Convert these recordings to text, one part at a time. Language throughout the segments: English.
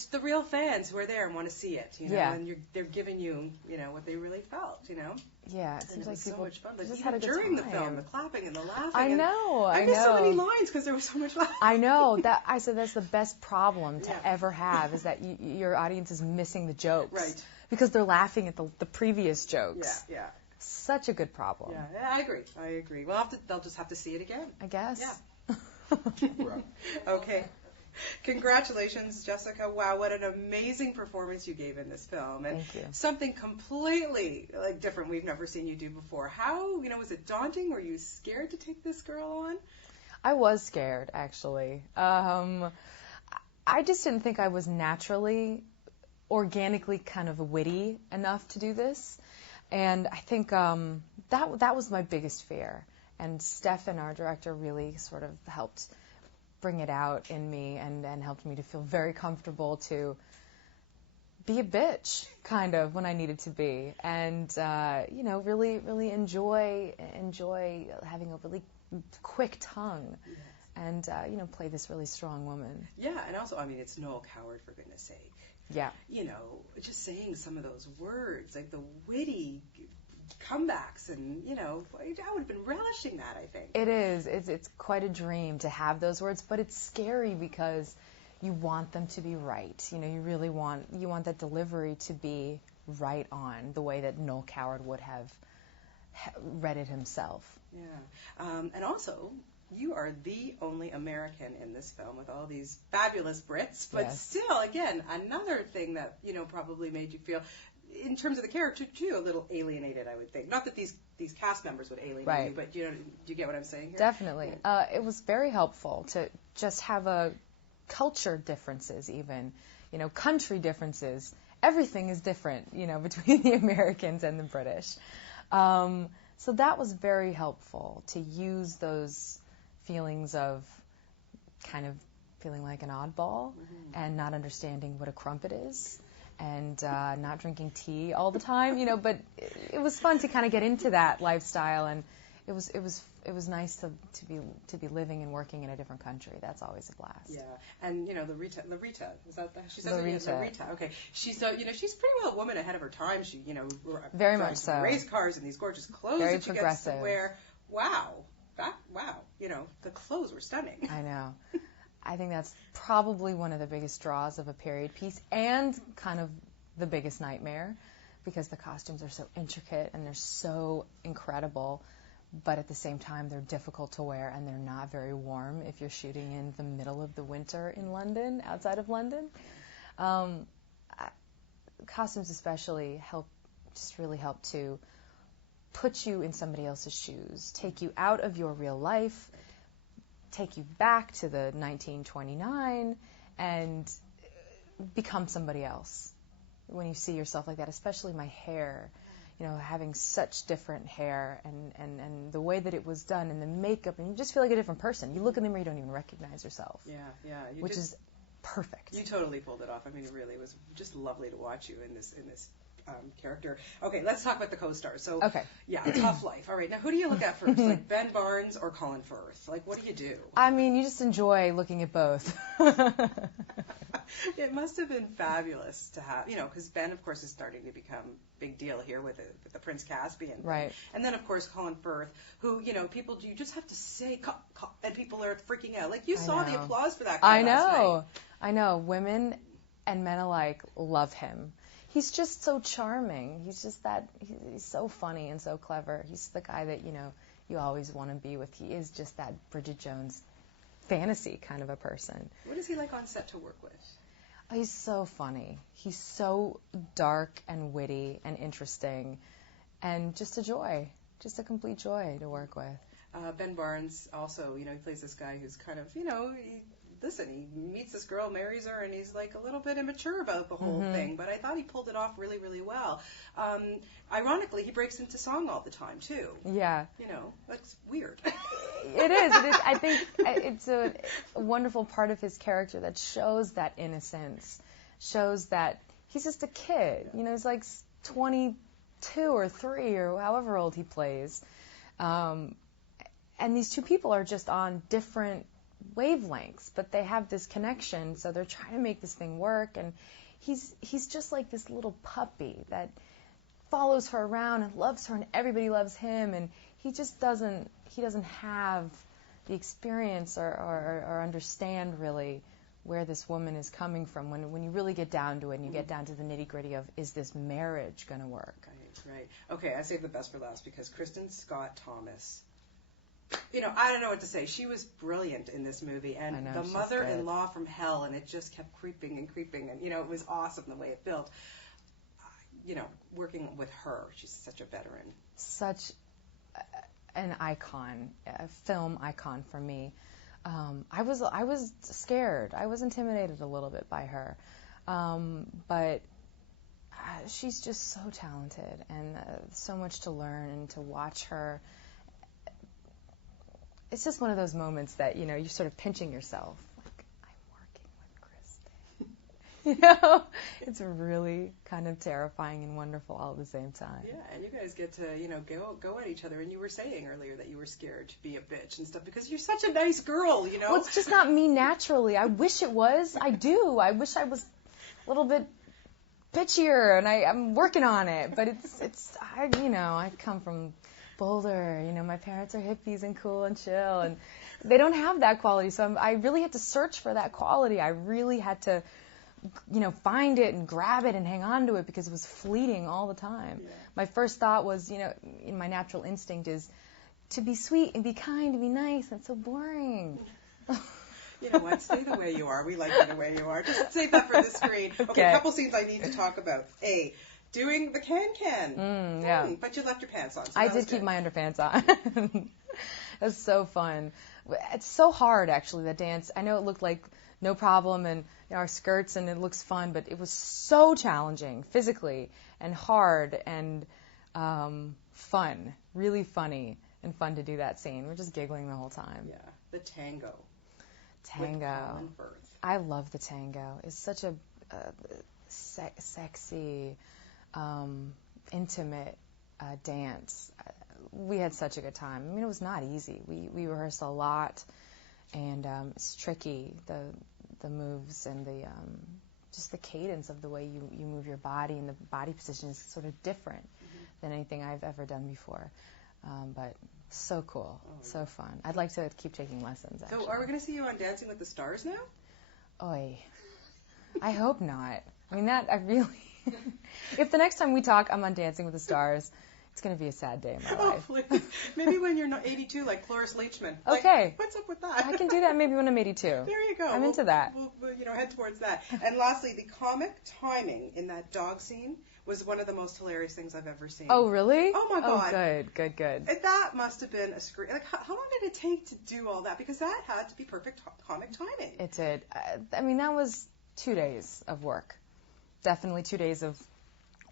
it's the real fans who are there and want to see it, Yeah. and they're giving you, what they really felt, Yeah, it And seems it like was people so much fun. Like, just even had a good during the time. film, the clapping and the laughing. I know. I missed so many lines because there was so much laughing. I know. I said that's the best problem to Yeah. ever have, is that your audience is missing the jokes. Right. Because they're laughing at the previous jokes. Yeah. Such a good problem. Yeah, I agree. They'll just have to see it again. I guess. Yeah. Okay. Congratulations, Jessica. Wow, what an amazing performance you gave in this film. And Thank you. something completely different we've never seen you do before. How, was it daunting? Were you scared to take this girl on? I was scared, actually. I just didn't think I was naturally, organically kind of witty enough to do this. And I think that was my biggest fear. And Stefan, our director, really sort of helped bring it out in me and helped me to feel very comfortable to be a bitch, kind of, when I needed to be. And, really, really enjoy having a really quick tongue. And, play this really strong woman. Yeah, and also, it's Noel Coward, for goodness sake. Yeah. Just saying some of those words, like the witty comebacks, and, I would have been relishing that, I think. It is. It's quite a dream to have those words, but it's scary because you want them to be right. You really want that delivery to be right on, the way that Noel Coward would have read it himself. Yeah. And also, you are the only American in this film with all these fabulous Brits, but Yes. still, again, another thing that, probably made you feel, in terms of the character, too, a little alienated, I would think. Not that these cast members would alienate Right. you, but, do you get what I'm saying here? Definitely. It was very helpful to just have a culture differences, even, country differences. Everything is different, between the Americans and the British. So that was very helpful, to use those feelings of kind of feeling like an oddball, and not understanding what a crumpet is, and not drinking tea all the time, but it was fun to kind of get into that lifestyle, and it was nice to be living and working in a different country. That's always a blast. Yeah, and Larita, is that she says Larita. it? Yeah, Larita. Okay, she's she's pretty well a woman ahead of her time. She Very much so. Race cars and these gorgeous clothes Very that she progressive. gets to wear. Wow, the clothes were stunning. I know. I think that's probably one of the biggest draws of a period piece, and kind of the biggest nightmare, because the costumes are so intricate and they're so incredible, but at the same time they're difficult to wear, and they're not very warm if you're shooting in the middle of the winter in London, outside of London. Costumes especially really help to put you in somebody else's shoes, take you out of your real life, take you back to the 1929, and become somebody else when you see yourself like that, especially my hair, having such different hair, and the way that it was done, and the makeup, and you just feel like a different person. You look in the mirror, you don't even recognize yourself. Yeah. Which is perfect. You totally pulled it off. It really was just lovely to watch you in this character. Okay, let's talk about the co-stars. So, Okay. Yeah, Tough Life. All right, now who do you look at first? Like Ben Barnes or Colin Firth? Like, what do you do? You just enjoy looking at both. It must have been fabulous to have, because Ben, of course, is starting to become a big deal here with the Prince Caspian thing. Right. And then, of course, Colin Firth, who, people, you just have to say, and people are freaking out. Like, you saw the applause for that guy last night. I know. Women and men alike love him. He's just so charming. He's so funny and so clever. He's the guy that, you always want to be with. He is just that Bridget Jones fantasy kind of a person. What is he like on set to work with? He's so funny. He's so dark and witty and interesting, and just a joy, just a complete joy to work with. Ben Barnes also, he plays this guy who's kind of, he meets this girl, marries her, and he's like a little bit immature about the whole thing. But I thought he pulled it off really, really well. Ironically, he breaks into song all the time, too. Yeah. That's weird. It is. I think it's a wonderful part of his character that shows that innocence, shows that he's just a kid. He's like 22 or 3 or however old he plays. And these two people are just on different wavelengths, but they have this connection, so they're trying to make this thing work. And he's just like this little puppy that follows her around and loves her, and everybody loves him, and he just doesn't have the experience or understand really where this woman is coming from when you really get down to it and you get down to the nitty-gritty of, is this marriage going to work? Right. Okay, I saved the best for last because Kristen Scott Thomas, I don't know what to say. She was brilliant in this movie, and the mother-in-law from hell, and it just kept creeping and creeping, and it was awesome the way it built. Working with her, she's such a veteran. Such an icon, a film icon for me. I was scared. I was intimidated a little bit by her, but she's just so talented and so much to learn and to watch her. It's just one of those moments that you're sort of pinching yourself, like, I'm working with Kristen. It's really kind of terrifying and wonderful all at the same time. Yeah, and you guys get to go at each other. And you were saying earlier that you were scared to be a bitch and stuff because you're such a nice girl. Well, it's just not me naturally. I wish it was. I do. I wish I was a little bit bitchier, and I'm working on it. But I come from Boulder. My parents are hippies and cool and chill, and they don't have that quality. So I really had to search for that quality. I really had to, find it and grab it and hang on to it because it was fleeting all the time. Yeah. My first thought was, my natural instinct is to be sweet and be kind and be nice. That's so boring. You know what? Stay the way you are. We like you the way you are. Just save that for the screen. Okay, a couple scenes I need to talk about. Doing the can-can. Yeah. But you left your pants on. So I did keep my underpants on. It was so fun. It's so hard, actually, the dance. I know it looked like no problem and our skirts and it looks fun, but it was so challenging physically and hard and fun, really funny and fun to do that scene. We're just giggling the whole time. Yeah, the tango. Tango. With Colin Firth. I love the tango. It's such a sexy, intimate dance. We had such a good time. I mean, it was not easy. We rehearsed a lot, and it's tricky, the moves and the just the cadence of the way you move your body, and the body position is sort of different than anything I've ever done before. But so cool, so fun. I'd like to keep taking lessons, actually. So are we going to see you on Dancing with the Stars now? Oy. I hope not. I mean, I really... If the next time we talk, I'm on Dancing with the Stars, it's going to be a sad day in my life. Please. Maybe when you're not 82, like Cloris Leachman. Okay. What's up with that? I can do that maybe when I'm 82. There you go. I'm into that. We'll head towards that. And lastly, the comic timing in that dog scene was one of the most hilarious things I've ever seen. Oh, really? Oh, my God. Oh, good. That must have been a screen. Like, how long did it take to do all that? Because that had to be perfect comic timing. It did. I mean, that was 2 days of work. Definitely 2 days of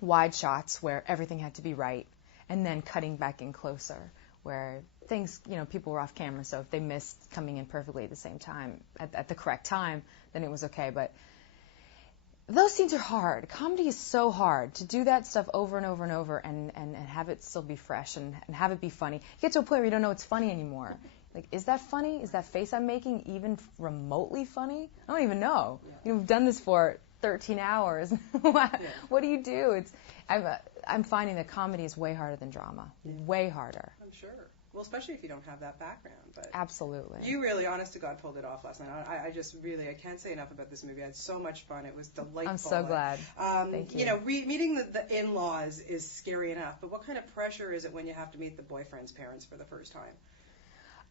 wide shots where everything had to be right, and then cutting back in closer where things, people were off camera, so if they missed coming in perfectly at the same time, at the correct time, then it was okay. But those scenes are hard. Comedy is so hard to do that stuff over and over and over and have it still be fresh and have it be funny. You get to a point where you don't know it's funny anymore. Like, is that funny? Is that face I'm making even remotely funny? I don't even know. Yeah. We've done this for 13 hours. What do you do? I'm finding that comedy is way harder than drama. Way harder. I'm sure. Well, especially if you don't have that background. But absolutely. You really, honest to God, pulled it off last night. I can't say enough about this movie. I had so much fun. It was delightful. I'm so glad. Thank you. Meeting the in-laws is scary enough, but what kind of pressure is it when you have to meet the boyfriend's parents for the first time?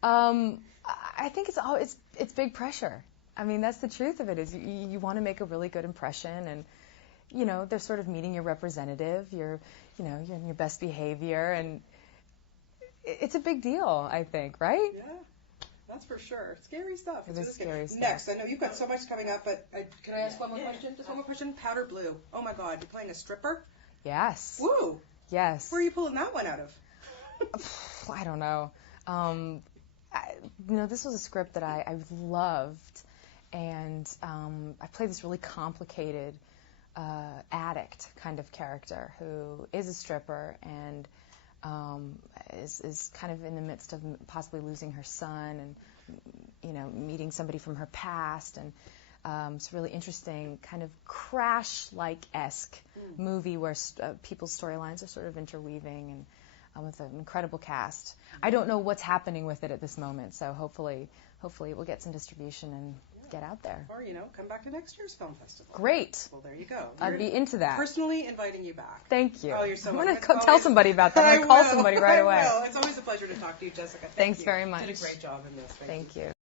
I think it's big pressure. I mean, that's the truth of it, is you want to make a really good impression, and they're sort of meeting your representative, you're in your best behavior, and it's a big deal, I think, right? Yeah, that's for sure. Scary stuff. It is scary stuff. Next, I know you've got so much coming up, but can I ask one more question? Just one more question? Powder Blue. Oh my God, you're playing a stripper? Yes. Woo! Yes. Where are you pulling that one out of? I don't know. This was a script that I loved, and I played this really complicated addict kind of character who is a stripper and is kind of in the midst of possibly losing her son, and meeting somebody from her past, and it's a really interesting kind of Crash-like-esque movie where people's storylines are sort of interweaving, and with an incredible cast. I don't know what's happening with it at this moment, so hopefully it will get some distribution and get out there. Or, come back to next year's film festival. Great. Well, there you go. I'd be into that. Personally inviting you back. Thank you. Oh, you're so I'm welcome. going to tell somebody about that. I'm going to call somebody right away. It's always a pleasure to talk to you, Jessica. Thanks very much. You did a great job in this. Thank you.